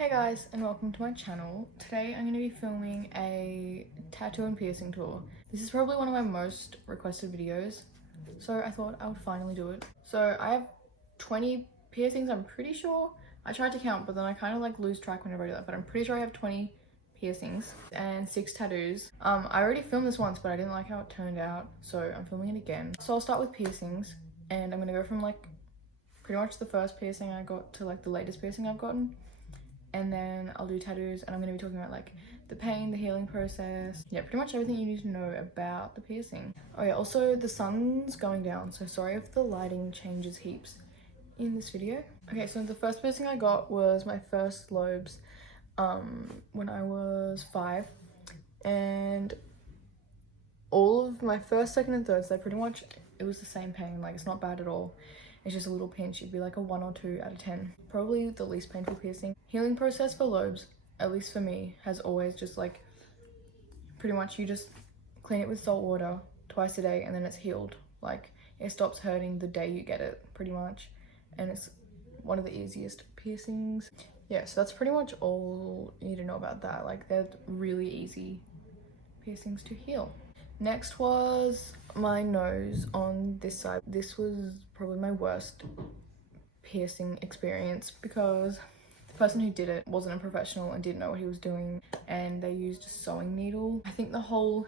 Hey guys, and welcome to my channel. Today I'm going to be filming a tattoo and piercing tour. This is probably one of my most requested videos, so I thought I would finally do it. So I have 20 piercings, I'm pretty sure. I tried to count, but then I kind of like lose track whenever I do that, but I'm pretty sure I have 20 piercings and 6 tattoos. I already filmed this once, but I didn't like how it turned out, so I'm filming it again. So I'll start with piercings, and I'm going to go from like pretty much the first piercing I got to like the latest piercing I've gotten. And then I'll do tattoos, and I'm going to be talking about like the pain, the healing process, yeah, pretty much everything you need to know about the piercing. Oh yeah, also the sun's going down, so sorry if the lighting changes heaps in this video. Okay, so the first piercing I got was my first lobes when I was 5, and all of my first, second and thirds, they pretty much, it was the same pain. Like, it's not bad at all. It's just a little pinch. It'd be like a 1 or 2 out of 10. Probably the least painful piercing. Healing process for lobes, at least for me, has always just like, pretty much you just clean it with salt water twice a day and then it's healed. Like, it stops hurting the day you get it, pretty much. And it's one of the easiest piercings. Yeah, so that's pretty much all you need to know about that. Like, they're really easy piercings to heal. Next was my nose on this side. This was probably my worst piercing experience because the person who did it wasn't a professional and didn't know what he was doing, and they used a sewing needle. I think the whole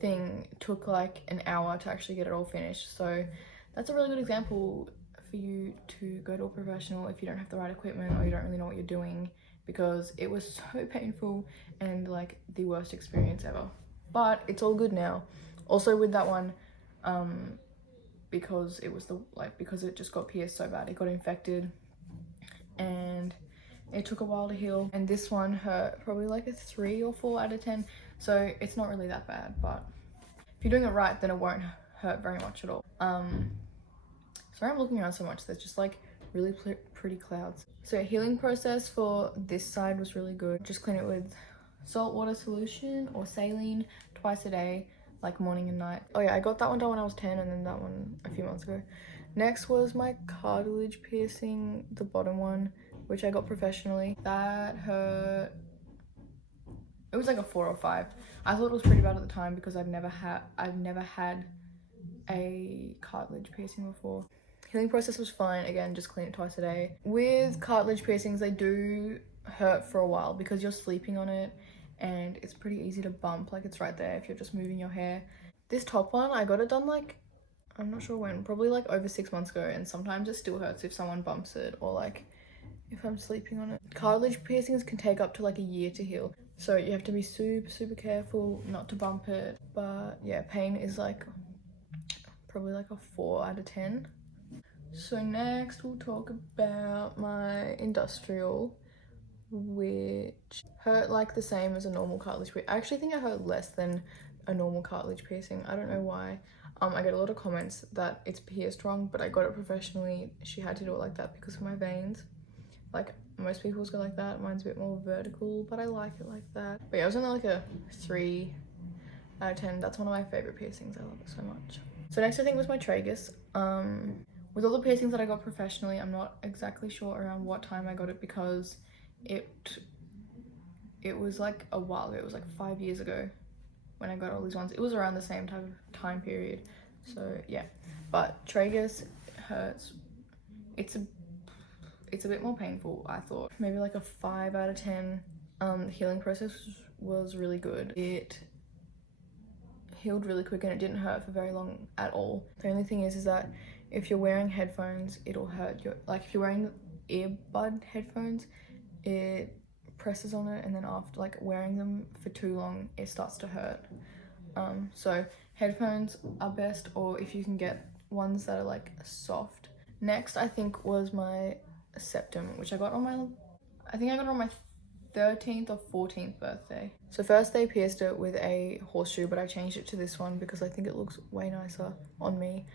thing took like an hour to actually get it all finished. So that's a really good example for you to go to a professional if you don't have the right equipment or you don't really know what you're doing, because it was so painful and like the worst experience ever. But it's all good now. Also with that one, because it was because it just got pierced so bad, it got infected and it took a while to heal. And this one hurt probably like a 3 or 4 out of 10. So it's not really that bad, but if you're doing it right, then it won't hurt very much at all. Sorry I'm looking around so much, there's just like really pretty clouds. So healing process for this side was really good. Just clean it with salt water solution or saline twice a day, like morning and night. Oh yeah, I got that one done when I was 10 and then that one a few months ago. Next was my cartilage piercing, the bottom one, which I got professionally. That hurt. It was like a 4 or 5. I thought it was pretty bad at the time because I've never had a cartilage piercing before. Healing process was fine. Again, just clean it twice a day. With cartilage piercings, they do hurt for a while because you're sleeping on it and it's pretty easy to bump, like it's right there if you're just moving your hair. This top one, I got it done like, I'm not sure when, probably like over 6 months ago, and sometimes it still hurts if someone bumps it or like if I'm sleeping on it. Cartilage piercings can take up to like a year to heal, so you have to be super careful not to bump it. But yeah, pain is like probably like a 4 out of 10. So next we'll talk about my industrial, which hurt like the same as a normal cartilage piercing. I actually think it hurt less than a normal cartilage piercing. I don't know why. I get a lot of comments that it's pierced wrong, but I got it professionally. She had to do it like that because of my veins. Like most people's go like that. Mine's a bit more vertical, but I like it like that. But yeah, it was only like a 3 out of 10. That's one of my favorite piercings. I love it so much. So next I think was my tragus. With all the piercings that I got professionally, I'm not exactly sure around what time I got it because it was like a while ago. It was like 5 years ago when I got all these ones. It was around the same type of time period. So yeah, but tragus hurts. It's a bit more painful, I thought. Maybe like a 5 out of 10. The healing process was really good. It healed really quick and it didn't hurt for very long at all. The only thing is that if you're wearing headphones, it'll hurt your, like if you're wearing earbud headphones, it presses on it, and then after like wearing them for too long, it starts to hurt. So headphones are best, or if you can get ones that are like soft. Next I think was my septum, which I got on my, I think I got it on my 13th or 14th birthday. So first they pierced it with a horseshoe, but I changed it to this one because I think it looks way nicer on me.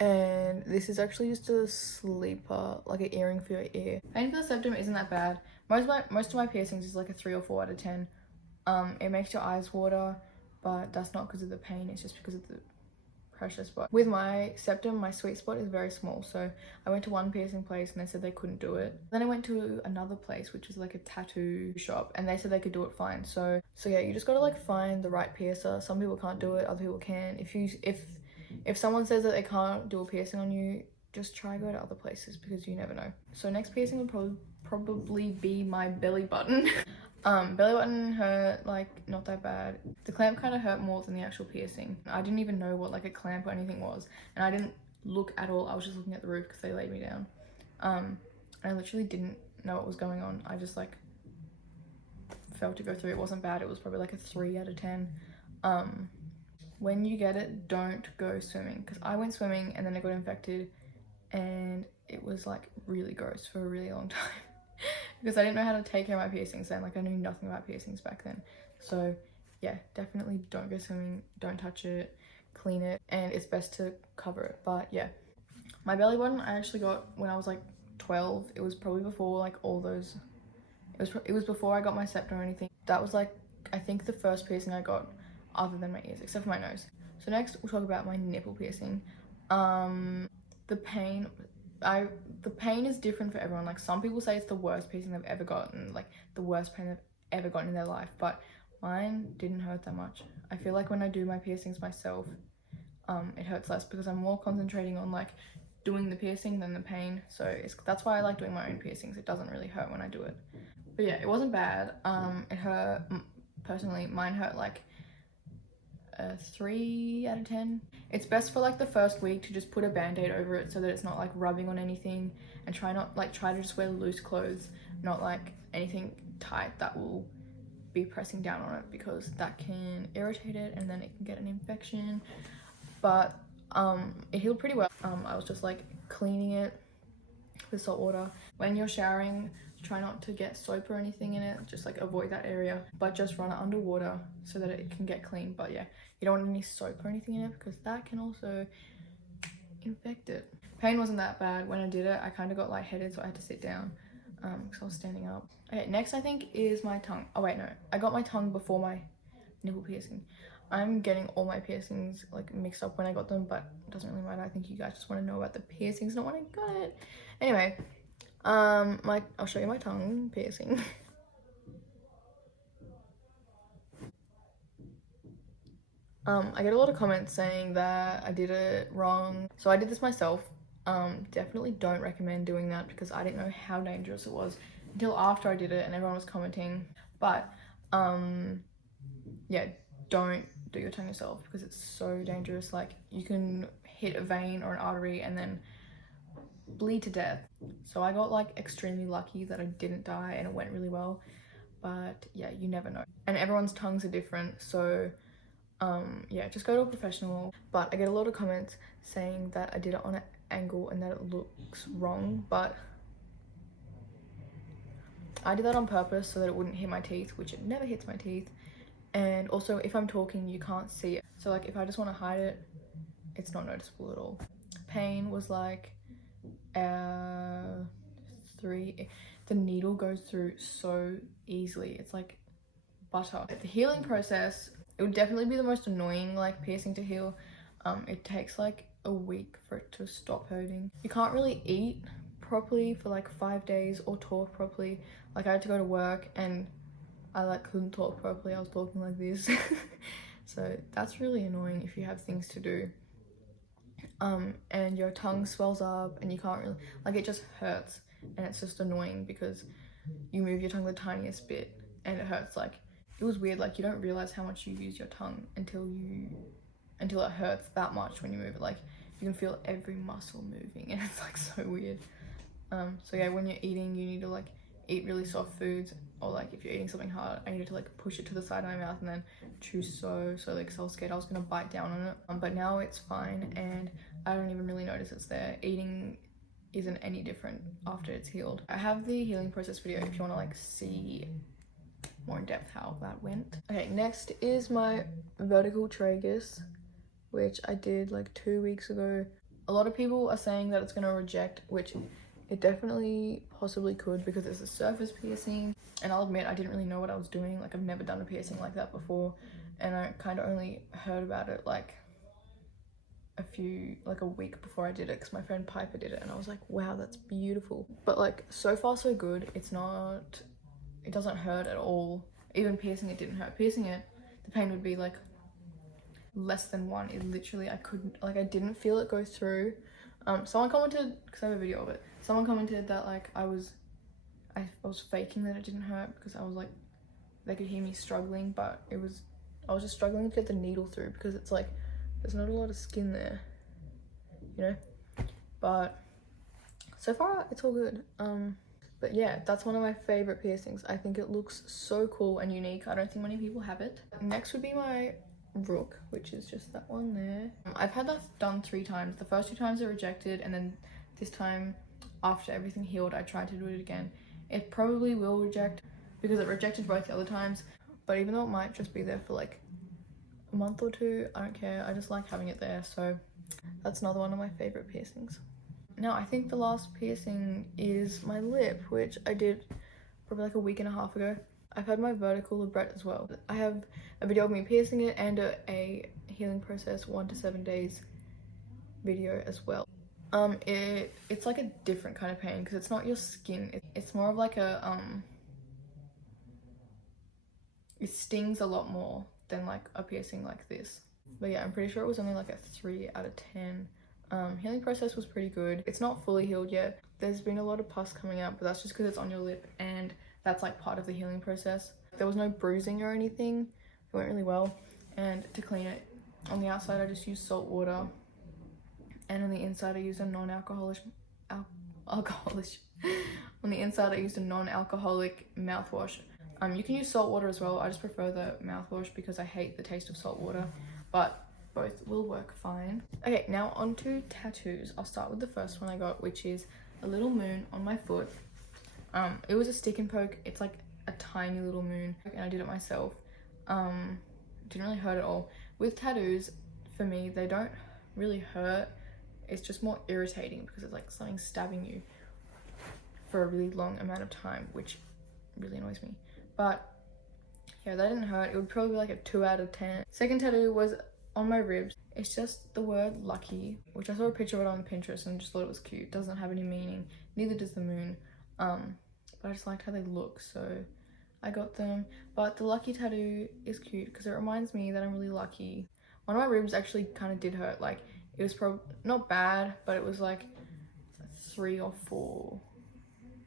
And this is actually just a sleeper, like an earring for your ear. Pain for the septum isn't that bad. Most of my piercings is like a 3 or 4 out of 10. It makes your eyes water, but that's not because of the pain, it's just because of the precious. But with my septum, my sweet spot is very small, so I went to one piercing place and they said they couldn't do it. Then I went to another place, which is like a tattoo shop, and they said they could do it fine. So yeah, you just gotta like find the right piercer. Some people can't do it, other people can. If someone says that they can't do a piercing on you, just try go to other places, because you never know. So next piercing would probably be my belly button. Belly button hurt, like, not that bad. The clamp kind of hurt more than the actual piercing. I didn't even know what like a clamp or anything was, and I didn't look at all. I was just looking at the roof because they laid me down. And I literally didn't know what was going on. I just like felt to go through. It wasn't bad. It was probably like a 3 out of 10. When you get it, don't go swimming, because I went swimming and then I got infected, and it was like really gross for a really long time. Because I didn't know how to take care of my piercings then. Like, I knew nothing about piercings back then. So yeah, definitely don't go swimming, don't touch it, clean it, and it's best to cover it. But yeah, my belly button I actually got when I was like 12. It was probably before like all those, it was before I got my septum or anything. That was like, I think the first piercing I got other than my ears, except for my nose. So next we'll talk about my nipple piercing. The pain is different for everyone. Like, some people say it's the worst piercing they've ever gotten, like the worst pain they've ever gotten in their life, but mine didn't hurt that much. I feel like when I do my piercings myself, it hurts less, because I'm more concentrating on like doing the piercing than the pain. So that's why I like doing my own piercings. It doesn't really hurt when I do it. But yeah, it wasn't bad. It hurt, personally, mine hurt like a 3 out of 10. It's best for like the first week to just put a band-aid over it so that it's not like rubbing on anything, and try to just wear loose clothes, not like anything tight that will be pressing down on it, because that can irritate it and then it can get an infection. But it healed pretty well. I was just like cleaning it with salt water. When you're showering, try not to get soap or anything in it, just like avoid that area, but just run it under water so that it can get clean. But yeah, you don't want any soap or anything in it, because that can also infect it. Pain wasn't that bad. When I did it, I kind of got lightheaded, so I had to sit down because I was standing up. Okay, next I think is my tongue. Oh wait, no, I got my tongue before my nipple piercing. I'm getting all my piercings like mixed up when I got them, but it doesn't really matter. I think you guys just want to know about the piercings, not when I got it. Anyway, I'll show you my tongue piercing. I get a lot of comments saying that I did it wrong. So I did this myself. Definitely don't recommend doing that, because I didn't know how dangerous it was until after I did it and everyone was commenting. But yeah, don't do your tongue yourself, because it's so dangerous. Like, you can hit a vein or an artery and then bleed to death. So I got like extremely lucky that I didn't die and it went really well. But yeah, you never know. And everyone's tongues are different, so yeah, just go to a professional. But I get a lot of comments saying that I did it on an angle and that it looks wrong, but I did that on purpose so that it wouldn't hit my teeth, which it never hits my teeth. And also, if I'm talking, you can't see it. So like, if I just want to hide it, it's not noticeable at all. Pain was like 3. The needle goes through so easily. It's like butter. The healing process, it would definitely be the most annoying like piercing to heal. It takes like a week for it to stop hurting. You can't really eat properly for like 5 days or talk properly. Like, I had to go to work and I like couldn't talk properly. I was talking like this. So that's really annoying if you have things to do. And your tongue swells up and you can't really, like, it just hurts, and it's just annoying because you move your tongue the tiniest bit and it hurts. Like, it was weird. Like, you don't realize how much you use your tongue until it hurts that much when you move it. Like, you can feel every muscle moving and it's like so weird. So yeah, when you're eating, you need to like eat really soft foods, or like if you're eating something hard, I needed to like push it to the side of my mouth and then chew so like, so I was scared I was gonna bite down on it. But now it's fine and I don't even really notice it's there. Eating isn't any different after it's healed. I have the healing process video if you want to like see more in depth how that went. Okay, next is my vertical tragus, which I did like 2 weeks ago. A lot of people are saying that it's gonna reject, which it definitely possibly could, because it's a surface piercing, and I'll admit I didn't really know what I was doing. Like, I've never done a piercing like that before, and I kind of only heard about it like like a week before I did it, because my friend Piper did it, and I was like, wow, that's beautiful. But like, so far so good. It doesn't hurt at all. Even piercing it didn't hurt. Piercing it, the pain would be like less than 1. It literally, I couldn't, like, I didn't feel it go through. Someone commented, because I have a video of it, someone commented that like I was faking that it didn't hurt, because I was like, they could hear me struggling, but I was just struggling to get the needle through, because it's like there's not a lot of skin there, you know. But so far it's all good. But yeah, that's one of my favorite piercings. I think it looks so cool and unique. I don't think many people have it. Next would be my rook, which is just that one there. I've had that done 3 times. The first 2 times I rejected, and then this time after everything healed I tried to do it again. It probably will reject, because it rejected both the other times, but even though it might just be there for like a month or 2, I don't care. I just like having it there. So that's another one of my favorite piercings. Now I think the last piercing is my lip, which I did probably like a week and a half ago. I've had my vertical labret as well. I have a video of me piercing it and a healing process 1 to 7 days video as well. It's like a different kind of pain, because it's not your skin. It's more of like a it stings a lot more than like a piercing like this. But yeah, I'm pretty sure it was only like a 3 out of 10. Healing process was pretty good. It's not fully healed yet. There's been a lot of pus coming out, but that's just because it's on your lip, and that's like part of the healing process. There was no bruising or anything. It went really well. And to clean it, on the outside I just used salt water, and on the inside I used a non-alcoholic on the inside I used a non-alcoholic mouthwash. You can use salt water as well. I just prefer the mouthwash because I hate the taste of salt water, but both will work fine. Okay, now on to tattoos. I'll start with the first one I got, which is a little moon on my foot. It was a stick and poke. It's like a tiny little moon, and I did it myself. It didn't really hurt at all. With tattoos, for me, they don't really hurt. It's just more irritating, because it's like something stabbing you for a really long amount of time, which really annoys me. But yeah, that didn't hurt. It would probably be like a 2 out of 10. Second tattoo was on my ribs. It's just the word lucky, which I saw a picture of it on Pinterest and just thought it was cute. It doesn't have any meaning, neither does the moon. But I just liked how they look, so I got them. But the lucky tattoo is cute because it reminds me that I'm really lucky. One of my ribs actually kind of did hurt. Like, it was probably not bad, but it was like a 3 or 4.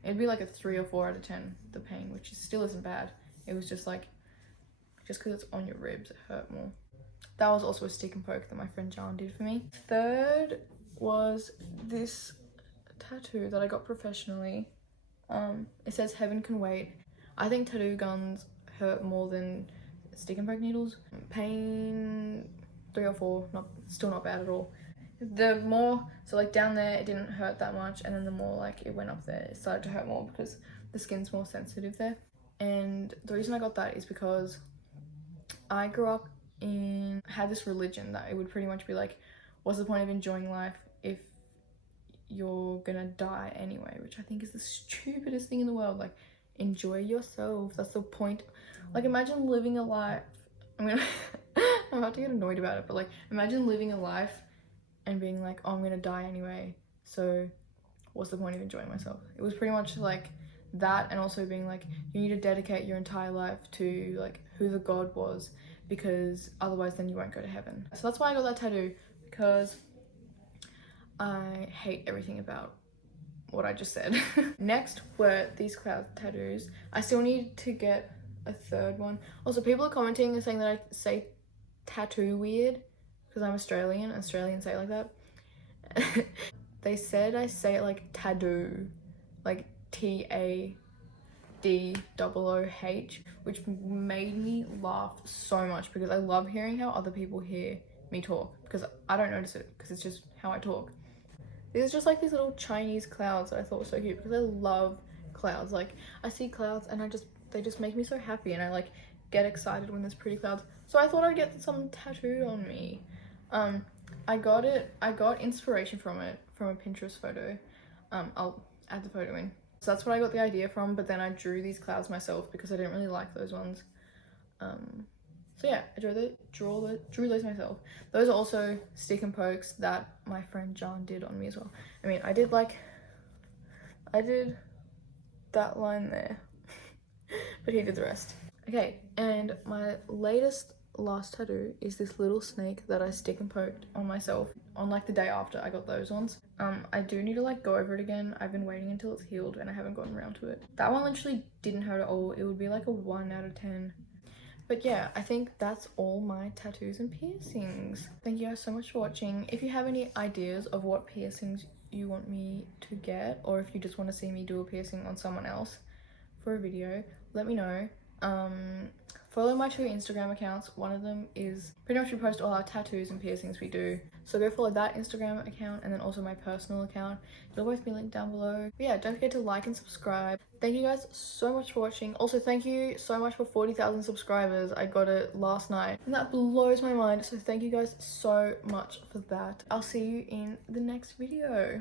It'd be like a 3 or 4 out of 10, the pain, which still isn't bad. It was just like, just because it's on your ribs, it hurt more. That was also a stick and poke that my friend Jan did for me. Third was this tattoo that I got professionally. It says heaven can wait. I think tattoo guns hurt more than stick and poke needles. Pain 3 or 4, still not bad at all. The more, so like down there it didn't hurt that much, and then the more like it went up there, it started to hurt more because the skin's more sensitive there. And the reason I got that is because I grew up had this religion that it would pretty much be like, what's the point of enjoying life if you're gonna die anyway, which I think is the stupidest thing in the world. Like, enjoy yourself, that's the point. Like, imagine living a life, I'm about to get annoyed about it, but like, imagine living a life and being like, oh, I'm gonna die anyway, so what's the point of enjoying myself? It was pretty much like that, and also being like, you need to dedicate your entire life to like who the god was, because otherwise then you won't go to heaven. So that's why I got that tattoo, because I hate everything about what I just said. Next were these cloud tattoos. I still need to get a third one. Also, people are commenting and saying that I say tattoo weird because I'm Australian. Australians say it like that. They said I say it like tattoo, like TADOOH, which made me laugh so much because I love hearing how other people hear me talk, because I don't notice it because it's just how I talk. These are just like these little Chinese clouds that I thought were so cute because I love clouds. Like, I see clouds and they just make me so happy, and I like get excited when there's pretty clouds. So I thought I'd get some tattooed on me. I got inspiration from it from a Pinterest photo. I'll add the photo in. So that's what I got the idea from, but then I drew these clouds myself because I didn't really like those ones. So yeah, I drew those myself. Those are also stick and pokes that my friend John did on me as well. I mean, I did that line there, but he did the rest. Okay, and my last tattoo is this little snake that I stick and poked on myself on like the day after I got those ones. I do need to like go over it again. I've been waiting until it's healed and I haven't gotten around to it. That one literally didn't hurt at all. It would be like a 1 out of 10. But yeah, I think that's all my tattoos and piercings. Thank you guys so much for watching. If you have any ideas of what piercings you want me to get, or if you just want to see me do a piercing on someone else for a video, let me know. Follow my 2 Instagram accounts. One of them is pretty much we post all our tattoos and piercings we do. So go follow that Instagram account and then also my personal account. It'll both be linked down below. But yeah, don't forget to like and subscribe. Thank you guys so much for watching. Also, thank you so much for 40,000 subscribers. I got it last night and that blows my mind. So thank you guys so much for that. I'll see you in the next video.